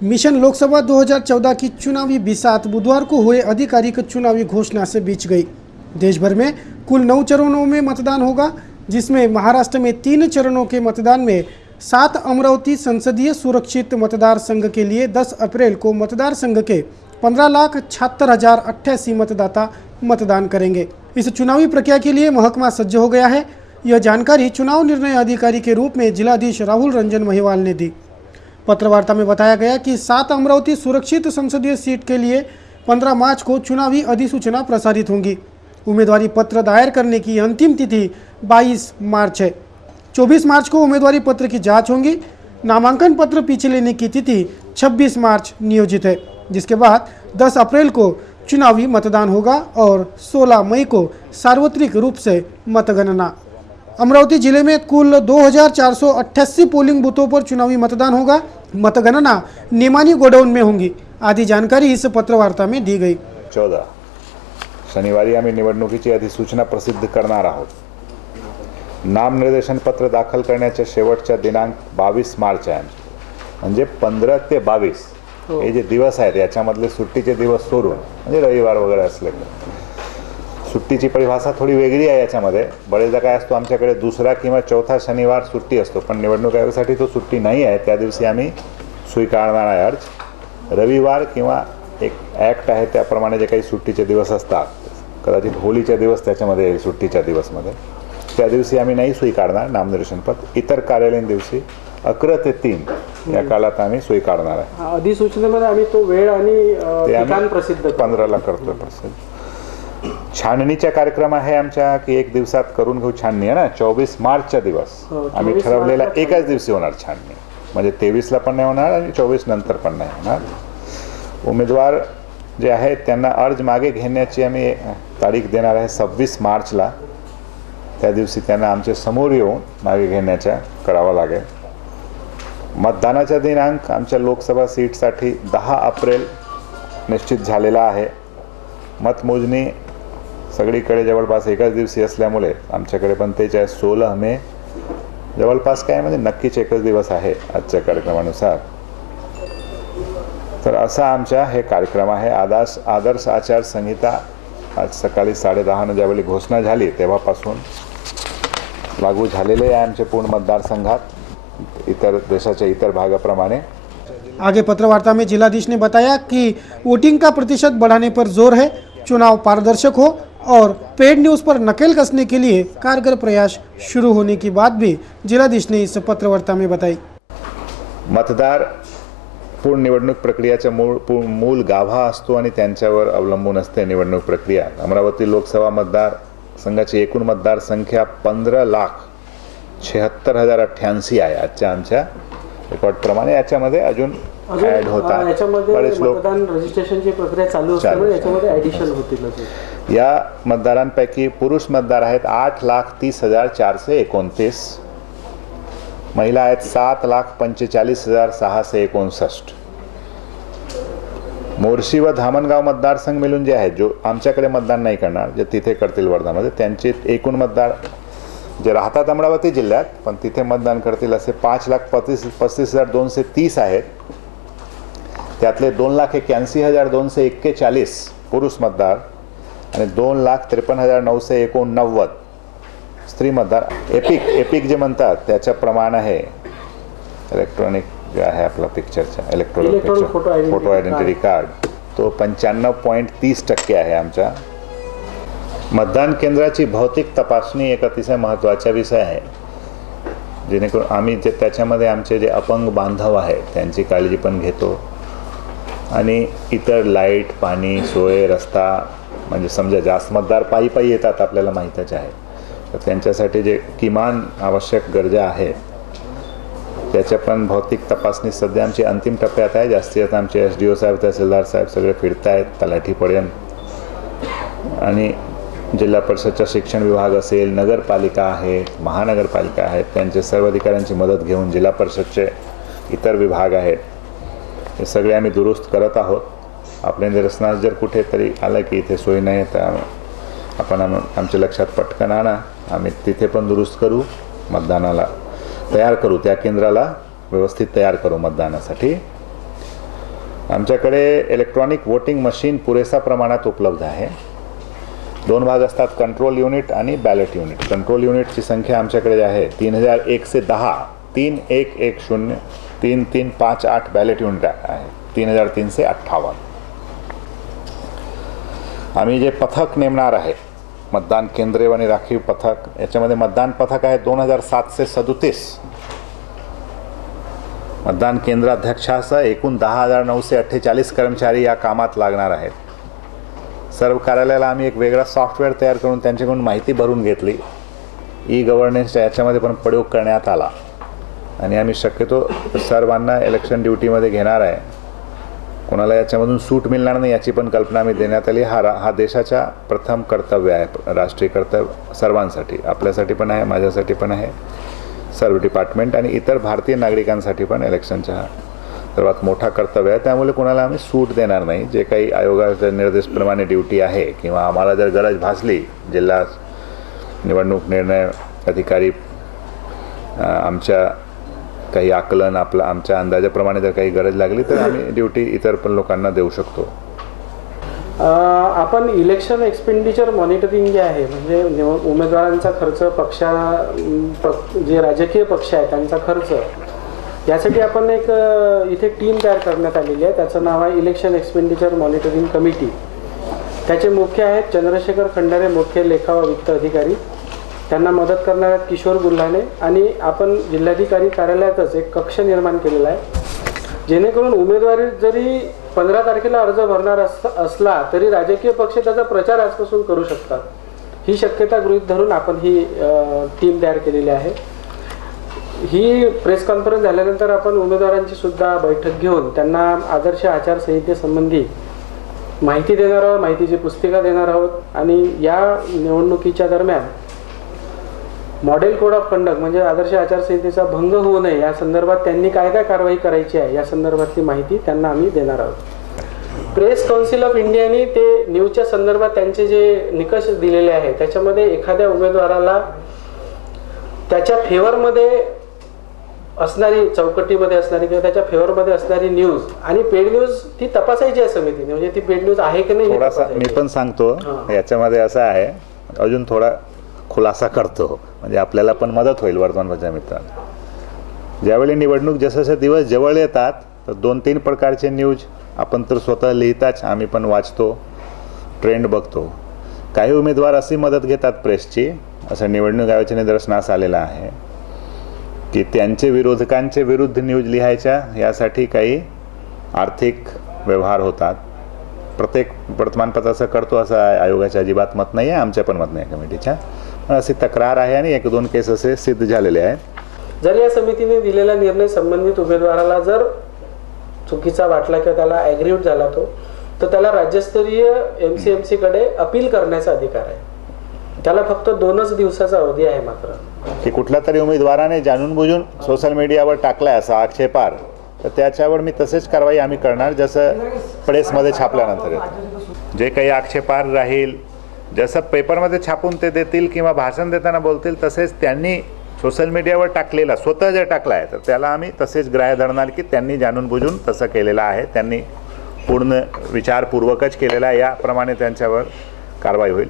Mission Lok Sabha 2014 की चुनावी बिसात बुधवार को हुए आधिकारिक चुनावी घोषणा से बीच गई। देश भर में कुल 9 चरणों में मतदान होगा, जिसमें महाराष्ट्र में 3 चरणों के मतदान में 7 अमरावती संसदीय सुरक्षित मतदार संघ के लिए 10 अप्रैल को मतदार संघ के 15,76,088 मतदाता मतदान करेंगे। इस चुनावी प्रक्रिया के लिए महकमा सज्ज हो गया है। यह जानकारी चुनाव निर्णय अधिकारी के रूप में जिलाधीश राहुल रंजन महिवाल ने दी। पत्रवार्ता में बताया गया कि 7 अमरावती सुरक्षित संसदीय सीट के लिए 15 मार्च को चुनावी अधिसूचना प्रसारित होंगी। उम्मीदवारी पत्र दायर करने की अंतिम तिथि 22 मार्च है। 24 मार्च को उम्मीदवारी पत्र की जांच होगी। नामांकन पत्र पीछे लेने की तिथि 26 मार्च नियोजित है, जिसके बाद 10 अप्रैल को चुनावी मतदान होगा और 16 मई को सार्वत्रिक रूप से मतगणना। अमरावती जिले में कुल 2488 पोलिंग बूथों पर चुनावी मतदान होगा। मतगणना नेमानी गोडाऊन में होंगी। आदि जानकारी इस पत्रवार्ता में दी गई। 14 शनिवारी आम्ही निवडणुकीची अधिसूचना प्रसिद्ध करणार आहोत। नामनिर्देशन पत्र दाखल करण्याच्या शेवटचा दिनांक 22 मार्च आहे। म्हणजे 15 ते 22 हे जे दिवस आहेत याच्यामधले सुट्टीचे दिवस सोडून, म्हणजे रविवार वगैरे असले सुट्टीची परिभाषा थोडी वेगळी आहे याच्यामध्ये। बरेचदा काय असतो आमच्याकडे दुसरा किंवा चौथा शनिवार सुट्टी असतो, पण निवडणूक आयोगासाठी तो सुट्टी नाही आहे। त्या दिवशी आम्ही स्वीकारणार आहे अर्ज। रविवार किंवा एक ॲक्ट आहे त्याप्रमाणे जे काही सुट्टीचे दिवस असतात, कदाचित होळीचे दिवस त्याच्यामध्ये सुट्टीच्या दिवसमध्ये, त्या दिवशी आम्ही नाही स्वीकारणार नामनिर्देशन पत्र। इतर कार्यालयीन दिवशी 11 ते 3 या काळात आम्ही स्वीकारणार आहे। अधिसूचनेमध्ये आम्ही तो वेळ आणि ठिकाण प्रसिद्ध 15ला करतो प्रसिद्ध। छाननीचा कार्यक्रम आहे आमच्या की एक दिवसात करून घेऊ छाननी आहे ना। 24 मार्चचा दिवस आम्ही ठरवलेला एकाच दिवशी होणार छाननी, म्हणजे 23ला पण नाही होणार आणि 24 नंतर पण नाही होणार। उमेदवार जे आहेत त्यांना अर्ज मागे घेण्याची आम्ही तारीख देणार आहे 26 मार्चला। त्या दिवशी त्यांना आमच्या समोर येऊन मागे घेण्याचा करावा लागेल। मतदानाचा दिनांक आमच्या लोकसभा सीटसाठी 10 अप्रैल निश्चित झालेला आहे। मतमोजणी सगळीकडे जवळपास एकाच दिवशी असल्यामुळे आमच्याकडे पण तेच आहे 16 मे जवळपास काय म्हणजे नक्कीच एकच दिवस आहे आजच्या कार्यक्रमानुसार। तर असा आमचा हे कार्यक्रम आहे। आदर्श आचारसंहिता आज सकाळी 10:30 ज्यावेळी घोषणा झाली तेव्हापासून लागू झालेले आहे आमचे पूर्ण मतदारसंघात इतर देशाच्या इतर भागाप्रमाणे। आगे पत्रवार्ता में जिलाधीश ने बताया कि वोटिंग का प्रतिशत बढ़ाने पर जोर है। चुनाव पारदर्शक हो और पेड न्यूज़ पर नकेल कसने के लिए कारगर प्रयास शुरू होने की बात भी जिलाधीश ने इस पत्रवार्ता में बताई। मतदार पूर्ण निवडणूक प्रक्रियेचा मूल गाभा असतो आणि त्यांच्यावर अवलंबून असते निवडणूक प्रक्रिया। अमरावती लोकसभा मतदार संघाची एकूण मतदार संख्या 15,76,088 आहे आजच्या आमच्या रेकॉर्ड प्रमाणे। याच्यामध्ये अजून ॲड होता, बरेच लोक मतदान रजिस्ट्रेशनची प्रक्रिया चालू असल्यामुळे याच्यामध्ये ॲडिशन होतील। या मतदारांपैकी पुरुष मतदार आहेत 8,30,429, महिला आहेत 7,45,659। मोर्शी व धामणगाव मतदारसंघ मिळून जे आहेत जो आमच्याकडे मतदान नाही करणार, जे तिथे करतील वर्धामध्ये, त्यांचे एकूण मतदार जे राहतात अमरावती जिल्ह्यात पण तिथे मतदान करतील असे 5,35,230 आहेत। त्यातले 2,81,241 पुरुष मतदार आणि 2,53,989 स्त्री मतदार। एपिक जे म्हणतात त्याचं प्रमाण आहे इलेक्ट्रॉनिक जे आहे आपला पिक्चरचा इलेक्ट्रॉनिक फोटो आयडेंटिटी कार्ड, तो 95.30% आहे आमच्या। मतदान केंद्राची भौतिक तपासणी एक अतिशय महत्त्वाचा विषय आहे, जेणेकरून आम्ही त्याच्यामध्ये आमचे जे अपंग बांधव आहेत त्यांची काळजी पण घेतो आणि इतर लाईट पाणी सोय रस्ता, म्हणजे समजा जास्त मतदार पायी पायी येतात आपल्याला माहीतच आहे, तर त्यांच्यासाठी जे किमान आवश्यक गरजा आहेत त्याच्या पण भौतिक तपासणी सध्या आमची अंतिम टप्प्यात आहे। जास्तीत आमचे SDO साहेब तहसीलदार साहेब सगळे फिरतायत तलाठीपर्यंत, आणि जिल्हा परिषदचा शिक्षण विभाग असेल, नगरपालिका आहेत, महानगरपालिका आहेत, त्यांचे सर्व अधिकाऱ्यांची मदत घेऊन जिल्हा परिषदचे इतर विभाग आहेत हे सगळे आम्ही दुरुस्त करत आहोत। आपल्या निदर्शनास जर कुठेतरी आलं की इथे सोय नाही तर आपण आमच्या लक्षात पटकन आणा, आम्ही तिथे पण दुरुस्त करू, मतदानाला तयार करू, त्या केंद्राला व्यवस्थित तयार करू मतदानासाठी। आमच्याकडे इलेक्ट्रॉनिक वोटिंग मशीन पुरेसा प्रमाणात उपलब्ध आहे. 2 भाग असतात, कंट्रोल युनिट आणि बॅलेट युनिट. कंट्रोल युनिटची संख्या आमच्याकडे आहे 3110, 3110, 3358 बॅलेट युनिट आहे 3358. आम्ही जे पथक नेमणार आहे, मतदान केंद्रे आणि राखीव पथक, याच्यामध्ये मतदान पथक आहे 2737. मतदान केंद्राध्यक्षासह एकूण 10,948 कर्मचारी या कामात लागणार आहेत. सर्व कार्यालयाला आम्ही एक वेगळा सॉफ्टवेअर तयार करून त्यांच्याकडून माहिती भरून घेतली. ई गव्हर्नन्सच्या याच्यामध्ये पण प्रयोग करण्यात आला आणि आम्ही शक्यतो सर्वांना इलेक्शन ड्युटीमध्ये घेणार आहे. कोणाला याच्यामधून सूट मिळणार नाही याची पण कल्पना आम्ही देण्यात आली. हा देशाच्या प्रथम कर्तव्य आहे, राष्ट्रीय कर्तव्य सर्वांसाठी, आपल्यासाठी पण आहे, माझ्यासाठी पण आहे, सर्व डिपार्टमेंट आणि इतर भारतीय नागरिकांसाठी पण इलेक्शनचा सर्वात मोठा कर्तव्य आहे. त्यामुळे कोणाला आम्ही सूट देणार नाही. जे काही आयोगाच्या निर्देशप्रमाणे ड्युटी आहे किंवा आम्हाला जर गरज भासली, जिल्हा निवडणूक निर्णय अधिकारी आमच्या काही आकलन आमच्या अंदाजाप्रमाणे जर काही गरज लागली तर आम्ही ड्युटी इतर पण लोकांना देऊ शकतो. आपण इलेक्शन एक्सपेंडिचर मॉनिटरिंग जे आहे, म्हणजे उमेदवारांचा खर्च, जे राजकीय पक्ष आहेत त्यांचा खर्च, यासाठी आपण एक इथे टीम तयार करण्यात आलेली आहे. त्याचं नाव आहे इलेक्शन एक्सपेंडिचर मॉनिटरिंग कमिटी. त्याचे मुख्य आहेत चंद्रशेखर खंडारे, मुख्य लेखा व वित्त अधिकारी. त्यांना मदत करणार आहेत किशोर गुल्हाने. आणि आपण जिल्हाधिकारी कार्यालयातच एक कक्ष निर्माण केलेला आहे, जेणेकरून उमेदवारी जरी 15 तारखेला अर्ज भरणार असला तरी राजकीय पक्ष त्याचा प्रचार आजपासून करू शकतात. ही शक्यता गृहीत धरून आपण ही टीम तयार केलेली आहे. ही प्रेस कॉन्फरन्स झाल्यानंतर आपण उमेदवारांची सुद्धा बैठक घेऊन त्यांना आदर्श आचारसंहितेसंबंधी माहिती देणार आहोत, माहितीची पुस्तिका देणार आहोत. आणि या निवडणुकीच्या दरम्यान मॉडेल कोड ऑफ कंडक्ट म्हणजे आदर्श आचारसंहितेचा भंग होऊ नये या संदर्भात त्यांनी काय काय कारवाई करायची आहे या संदर्भातली माहिती त्यांना आम्ही देणार आहोत. प्रेस काउन्सिल ऑफ इंडियाने ते न्यूजच्या संदर्भात त्यांचे जे निकष दिलेले आहेत त्याच्यामध्ये एखाद्या उमेदवाराला त्याच्या फेवरमध्ये असणारी, चौकटीमध्ये असणारी किंवा त्याच्या फेवरमध्ये असणारी न्यूज आणि पेड न्यूज ती तपासायची आहे समितीने. म्हणजे ती पेड न्यूज आहे की नाही. थोडासा मी पण सांगतो याच्यामध्ये असं आहे, अजून थोडा खुलासा करतो म्हणजे आपल्याला पण मदत होईल वर्तमानपत्राच्या मित्रांनो. ज्यावेळी निवडणूक जसं दिवस जवळ येतात तर 2-3 प्रकारचे न्यूज आपण तर स्वतः लिहिताच, आम्ही पण वाचतो, ट्रेंड बघतो. काही उमेदवार अशी मदत घेतात प्रेसची, असं निवडणूक आयोगाच्या निदर्शनास आलेलं आहे की त्यांचे विरोधकांचे विरुद्ध न्यूज लिहायच्या यासाठी काही आर्थिक व्यवहार होतात. प्रत्येक वर्तमानपत्राचं करतो असं आयोगाच्या अजिबात मत नाही आहे, आमच्या पण मत नाही कमिटीच्या. पण अशी तक्रार आहे आणि 1-2 केस असे सिद्ध झालेले आहेत. जर या समितीने दिलेला निर्णय संबंधित उमेदवाराला जर चुकीचा वाटला किंवा त्याला ॲग्रीव्ह झाला तर त्याला राज्यस्तरीय MCMC कडे अपील करण्याचा अधिकार आहे. त्याला फक्त 2च दिवसाचा अवधी आहे. मात्र की कुठल्या तरी उमेदवाराने जाणून बुजून सोशल मीडियावर टाकलाय असा आक्षेपार, तर त्याच्यावर मी तसेच कारवाई आम्ही करणार जसं प्रेसमध्ये छापल्यानंतर. जे काही आक्षेपार राहील, जसं पेपरमध्ये छापून ते देतील किंवा भाषण देताना बोलतील तसेच त्यांनी सोशल मीडियावर टाकलेला स्वतः जर टाकला आहे तर त्याला आम्ही तसेच ग्राह्य धरणार की त्यांनी जाणून बुजून तसं केलेलं आहे, त्यांनी पूर्ण विचारपूर्वकच केलेला आहे, याप्रमाणे त्यांच्यावर कारवाई होईल.